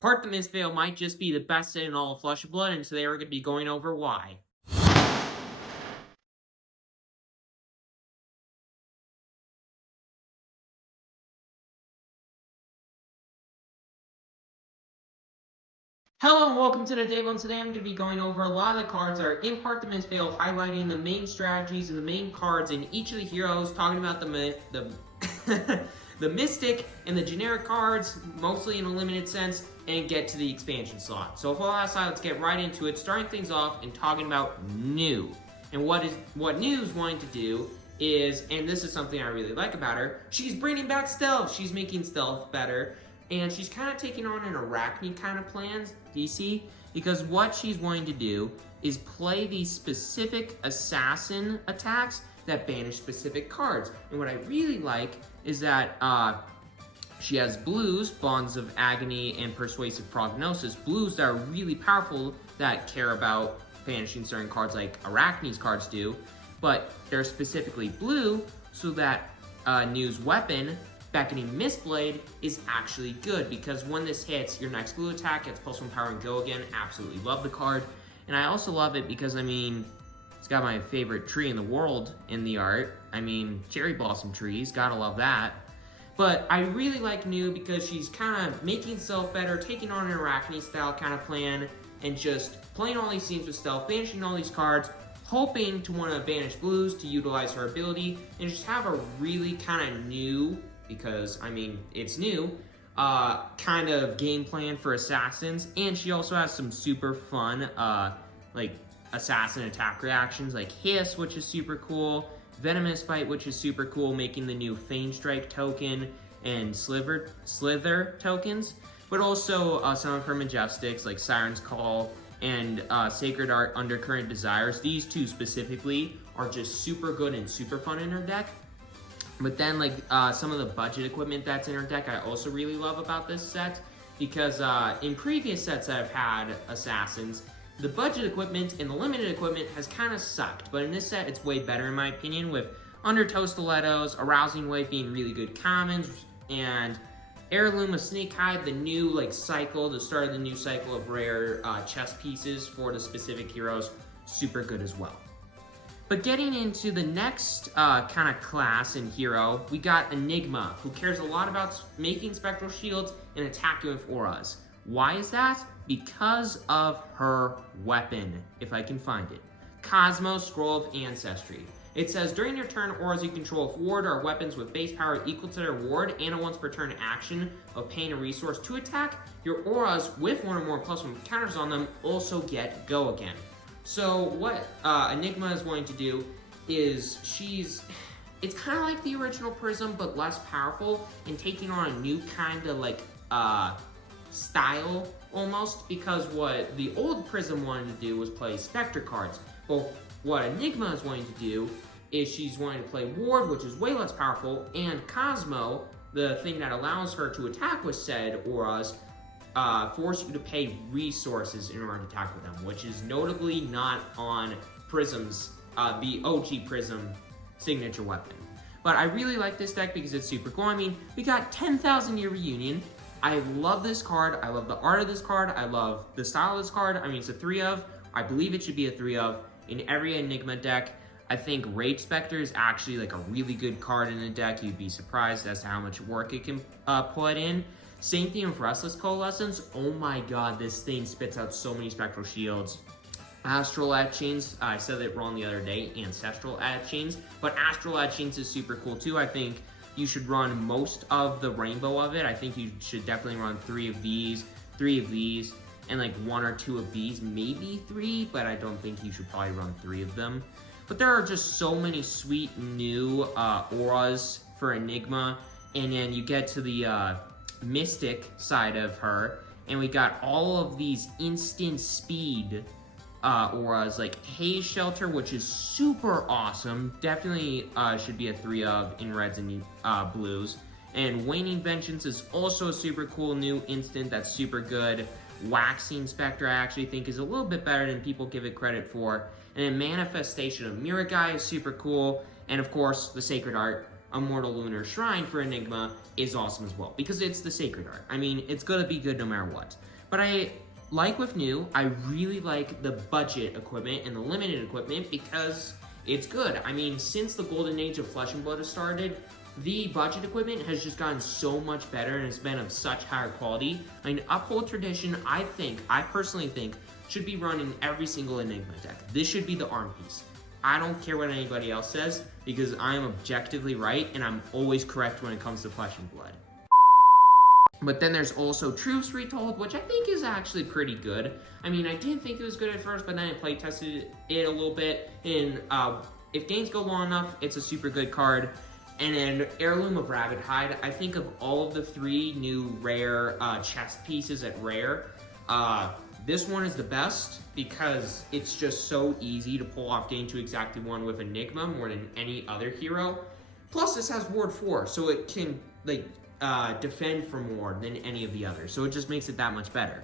Part the Mistveil might just be the best set in all of Flesh of Blood, and today we're going to be going over why. Hello and welcome to the table, and today I'm going to be going over a lot of the cards that are in Part the Mistveil, highlighting the main strategies and the main cards in each of the heroes, talking about the the Mystic and the generic cards, mostly in a limited sense, and get to the expansion slot. So with all that aside, let's get right into it, starting things off and talking about new. And what new is wanting to do is, and this is something I really like about her, she's bringing back stealth. She's making stealth better. And she's kind of taking on an Arachne kind of plans, DC, because what she's wanting to do is play these specific assassin attacks that banish specific cards. And what I really like is that she has blues, Bonds of Agony and Persuasive Prognosis, blues that are really powerful that care about banishing certain cards like Arachne's cards do, but they're specifically blue so that New's weapon, Beckoning Mistblade, is actually good, because when this hits, your next blue attack gets +1 power and go again. Absolutely love the card. And I also love it because, I mean, it's got my favorite tree in the world in the art. I mean, cherry blossom trees, gotta love that. But I really like New because she's kind of making stealth better, taking on an Arachne style kind of plan, and just playing all these scenes with stealth, banishing all these cards, hoping to want to banish blues to utilize her ability, and just have a really kind of new, because, I mean, it's new, kind of game plan for assassins. And she also has some super fun, like, assassin attack reactions, like Hiss, which is super cool, Venomous Bite, which is super cool, making the new Feign Strike token and Slither tokens, but also some of her Majestics, like Siren's Call and Sacred Art Undercurrent Desires. These two specifically are just super good and super fun in her deck. But then, like, some of the budget equipment that's in her deck, I also really love about this set, because in previous sets that I've had Assassins, the budget equipment and the limited equipment has kind of sucked. But in this set, it's way better in my opinion, with Undertow Stilettos, Arousing Wave being really good commons, and Heirloom of Snakehide, the new, like, cycle, the start of the new cycle of rare chess pieces for the specific heroes, super good as well. But getting into the next kind of class and hero, we got Enigma, who cares a lot about making spectral shields and attacking with auras. Why is that? Because of her weapon, if I can find it. Cosmos Scroll of Ancestry. It says, during your turn, auras you control of ward are weapons with base power equal to their ward and a once per turn action of paying a resource to attack. Your auras with one or more +1 counters on them also get go again. So what Enigma is wanting to do is it's kind of like the original Prism, but less powerful, and taking on a new kind of like style almost, because what the old Prism wanted to do was play Spectre cards. Well, what Enigma is wanting to do is she's wanting to play Ward, which is way less powerful, and Cosmo, the thing that allows her to attack with said auras, force you to pay resources in order to attack with them, which is notably not on Prism's, the OG Prism signature weapon. But I really like this deck because it's super cool. I mean, we got 10,000 Year Reunion. I love this card. I love the art of this card. I love the style of this card. I mean, it's a 3 of. I believe it should be a 3 of in every Enigma deck. I think Rage Spectre is actually like a really good card in the deck. You'd be surprised as to how much work it can put in. Same thing with Restless Coalescence. Oh my god, this thing spits out so many spectral shields. Astral Etchings, I said it wrong the other day, Ancestral Etchings, but Astral Etchings is super cool too. I think you should run most of the rainbow of it. I think you should definitely run 3 of these, 3 of these, and like 1 or 2 of these, maybe 3, but I don't think you should probably run 3 of them. But there are just so many sweet new auras for Enigma, and then you get to the Mystic side of her, and we got all of these instant speed auras, like Haze Shelter, which is super awesome. Definitely should be a 3 of in reds and blues. And Waning Vengeance is also a super cool new instant that's super good. Waxing Spectre, I actually think, is a little bit better than people give it credit for. And then Manifestation of Miragai is super cool. And of course, the Sacred Art Immortal Lunar Shrine for Enigma is awesome as well, because it's the Sacred Art. I mean, it's gonna be good no matter what. But like with new, I really like the budget equipment and the limited equipment because it's good. I mean, since the golden age of Flesh and Blood has started, the budget equipment has just gotten so much better and it's been of such higher quality. I mean, Uphold Tradition, I personally think, should be run in every single Enigma deck. This should be the arm piece. I don't care what anybody else says because I am objectively right and I'm always correct when it comes to Flesh and Blood. But then there's also Truths Retold, which I think is actually pretty good. I mean, I didn't think it was good at first, but then I play tested it a little bit. And if games go long enough, it's a super good card. And then Heirloom of Rabbit Hide. I think of all of the 3 new rare chest pieces at Rare, this one is the best because it's just so easy to pull off Gain 2 Exactly 1 with Enigma more than any other hero. Plus, this has Ward 4, so it can defend for more than any of the others. So it just makes it that much better.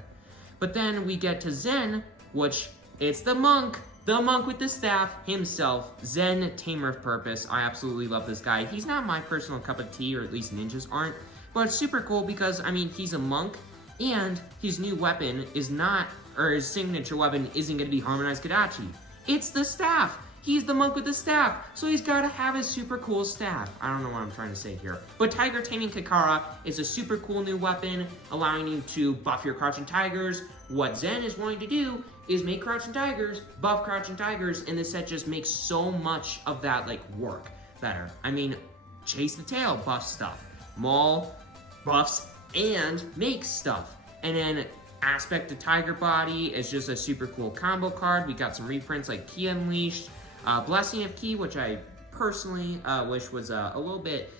But then we get to Zen, which it's the monk with the staff himself, Zen, Tamer of Purpose. I absolutely love this guy. He's not my personal cup of tea, or at least ninjas aren't, but it's super cool because, I mean, he's a monk, and his new weapon is not, or his signature weapon isn't going to be Harmonized Kadachi. It's the staff. He's the monk with the staff, so he's got to have his super cool staff. I don't know what I'm trying to say here. But Tiger Taming Kakara is a super cool new weapon, allowing you to buff your Crouching Tigers. What Zen is wanting to do is make Crouching Tigers, buff Crouching Tigers, and this set just makes so much of that, work better. I mean, Chase the Tail buffs stuff. Maul buffs and makes stuff. And then Aspect to Tiger Body is just a super cool combo card. We got some reprints like Ki Unleashed, Blessing of Ki, which I personally wish was a little bit,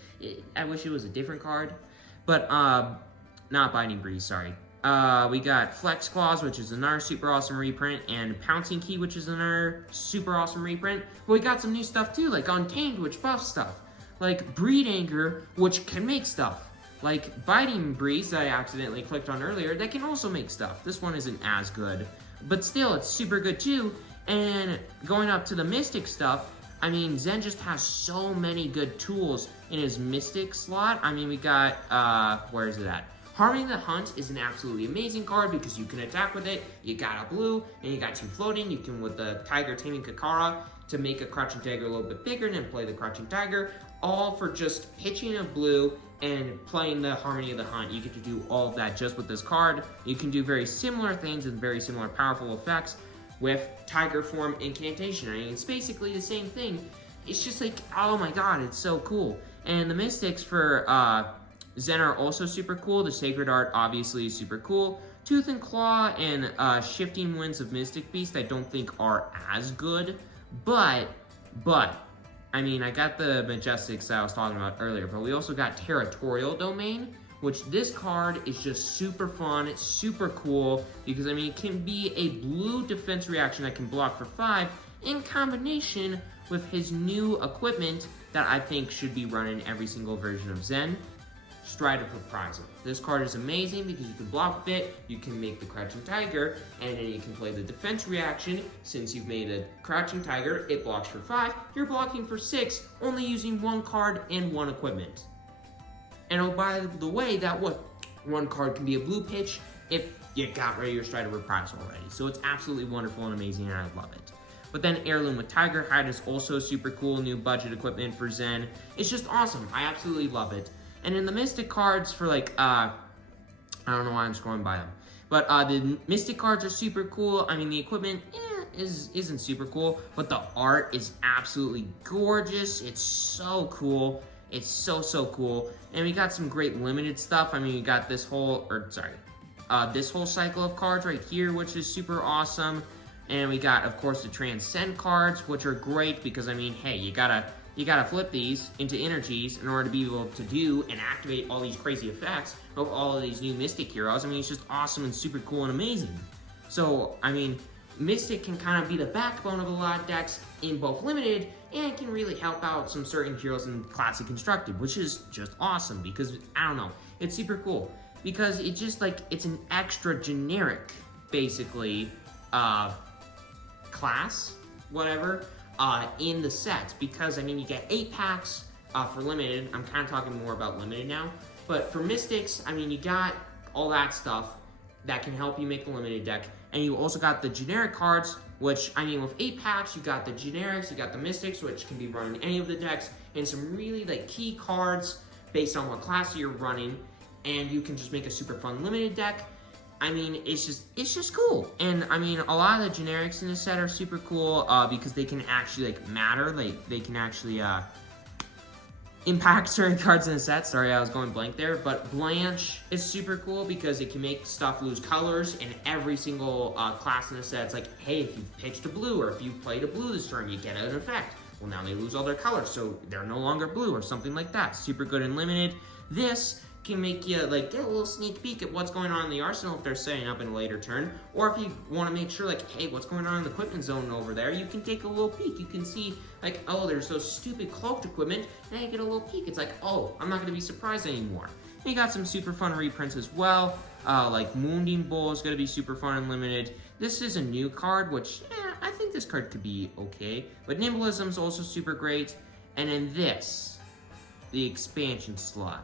I wish it was a different card, but not Binding Breeze, sorry. We got Flex Claws, which is another super awesome reprint, and Pouncing Key, which is another super awesome reprint. But we got some new stuff too, like Untamed, which buffs stuff, like Breed Anger, which can make stuff, like Biting Breeze that I accidentally clicked on earlier, that can also make stuff. This one isn't as good, but still, it's super good too. And going up to the Mystic stuff, I mean, Zen just has so many good tools in his Mystic slot. I mean, we got, where is it at? Harmony the Hunt is an absolutely amazing card because you can attack with it. You got a blue, and you got 2 floating. You can, with the Tiger Taming Kakara, to make a Crouching Tiger a little bit bigger and then play the Crouching Tiger, all for just pitching a blue and playing the Harmony of the Hunt. You get to do all of that just with this card. You can do very similar things and very similar powerful effects with Tiger Form Incantation. I mean, it's basically the same thing. It's just like, oh my god, it's so cool. And the Mystics for Zen are also super cool. The Sacred Art obviously is super cool. Tooth and Claw and Shifting Winds of Mystic Beast I don't think are as good, but, I mean, I got the Majestics that I was talking about earlier, but we also got Territorial Domain, which this card is just super fun, it's super cool, because, I mean, it can be a blue defense reaction that can block for 5 in combination with his new equipment that I think should be run in every single version of Zen, Stride of Reprisal. This card is amazing because you can block with it, you can make the Crouching Tiger, and then you can play the defense reaction. Since you've made a Crouching Tiger, it blocks for 5, you're blocking for 6, only using 1 card and 1 equipment. And oh, by the way, that one card can be a blue pitch if you got rid of your Stride of Reprisal already. So it's absolutely wonderful and amazing, and I love it. But then Heirloom with Tiger Hide is also super cool, new budget equipment for Zen. It's just awesome, I absolutely love it. And in the Mystic cards for I don't know why I'm scrolling by them. But the Mystic cards are super cool. I mean, the equipment isn't super cool, but the art is absolutely gorgeous. It's so cool. It's so cool. And we got some great limited stuff. I mean, we got this whole cycle of cards right here, which is super awesome. And we got, of course, the Transcend cards, which are great because, I mean, hey, you gotta flip these into energies in order to be able to do and activate all these crazy effects of all of these new Mystic heroes. I mean, it's just awesome and super cool and amazing. So, I mean, Mystic can kind of be the backbone of a lot of decks in both limited and can really help out some certain heroes in Classic Constructed, which is just awesome because, I don't know, it's super cool. Because it's just it's an extra generic, basically, class, whatever, in the sets, because, I mean, you get 8 packs for limited. I'm kind of talking more about limited now. But for mystics, I mean, you got all that stuff that can help you make the limited deck. And you also got the generic cards, which, I mean, with 8 packs, you got the generics, you got the mystics, which can be run in any of the decks, and some really, like, key cards based on what class you're running, and you can just make a super fun limited deck. I mean, it's just cool. And, I mean, a lot of the generics in this set are super cool, because they can actually, like, matter. Like, they can actually, impact certain cards in the set. Sorry, I was going blank there. But Blanche is super cool because it can make stuff lose colors, and every single class in the set, it's like, hey, if you pitched a blue, or if you played a blue this turn, you get an effect. Well, now they lose all their colors, so they're no longer blue, or something like that. Super good and limited. This can make you like get a little sneak peek at what's going on in the arsenal if they're setting up in a later turn, or if you want to make sure like, hey, what's going on in the equipment zone over there, you can take a little peek. You can see like, oh, there's those stupid cloaked equipment, and you get a little peek. It's like, oh, I'm not going to be surprised anymore. And you got some super fun reprints as well, like Wounding Bull is going to be super fun and limited. This is a new card, which I think this card could be okay, but Nimblism is also super great. And then this, the expansion slot,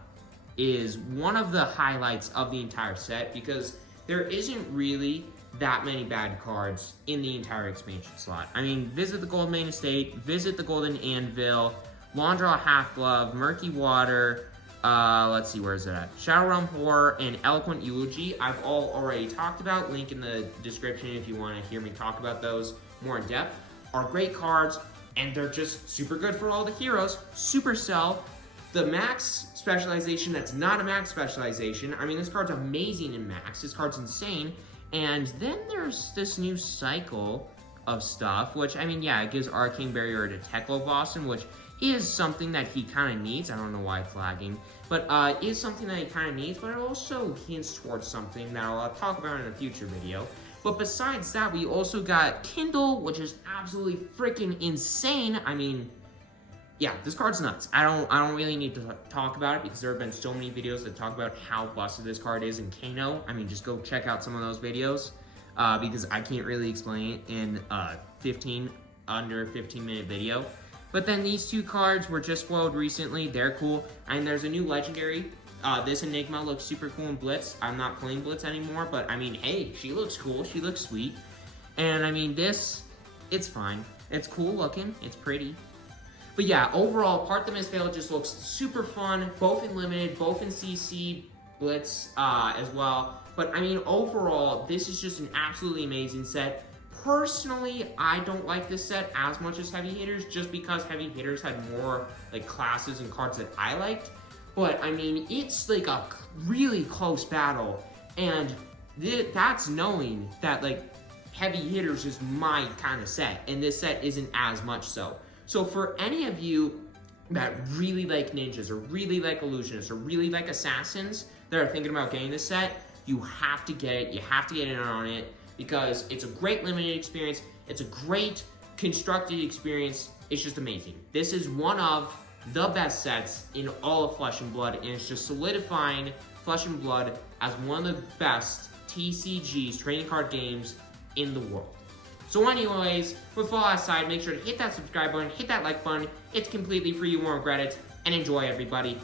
is one of the highlights of the entire set because there isn't really that many bad cards in the entire expansion slot. I mean, visit the Goldmane Estate, visit the Golden Anvil, Laundra Half Glove, Murky Water, let's see, where is it at? Shadow Realm Horror and Eloquent Eulogy, I've all already talked about. Link in the description if you want to hear me talk about those more in depth. Are great cards, and they're just super good for all the heroes. Supercell, the max specialization that's not a max specialization. I mean, this card's amazing in max. This card's insane. And then there's this new cycle of stuff, which, I mean, yeah, it gives Arcane Barrier to Teklo Boston, which is something that he kind of needs. I don't know why it's lagging, but is something that he kind of needs, but it also hints towards something that I'll talk about in a future video. But besides that, we also got Kindle, which is absolutely freaking insane. I mean, yeah, this card's nuts. I don't really need to talk about it because there have been so many videos that talk about how busted this card is in Kano. I mean, just go check out some of those videos because I can't really explain it in a under 15-minute video. But then these two cards were just spoiled recently. They're cool. And there's a new legendary. This Enigma looks super cool in Blitz. I'm not playing Blitz anymore, but I mean, hey, she looks cool. She looks sweet. And I mean, this, it's fine. It's cool looking. It's pretty. But yeah, overall, Part the Mistveil just looks super fun, both in Limited, both in CC, Blitz as well. But I mean, overall, this is just an absolutely amazing set. Personally, I don't like this set as much as Heavy Hitters, just because Heavy Hitters had more like classes and cards that I liked. But I mean, it's like a really close battle, and that's knowing that like Heavy Hitters is my kind of set, and this set isn't as much so. So for any of you that really like ninjas, or really like illusionists, or really like assassins that are thinking about getting this set, you have to get it. You have to get in on it because it's a great limited experience. It's a great constructed experience. It's just amazing. This is one of the best sets in all of Flesh and Blood, and it's just solidifying Flesh and Blood as one of the best TCGs, trading card games, in the world. So anyways, with all that aside, make sure to hit that subscribe button, hit that like button. It's completely free, you won't regret it, and enjoy, everybody.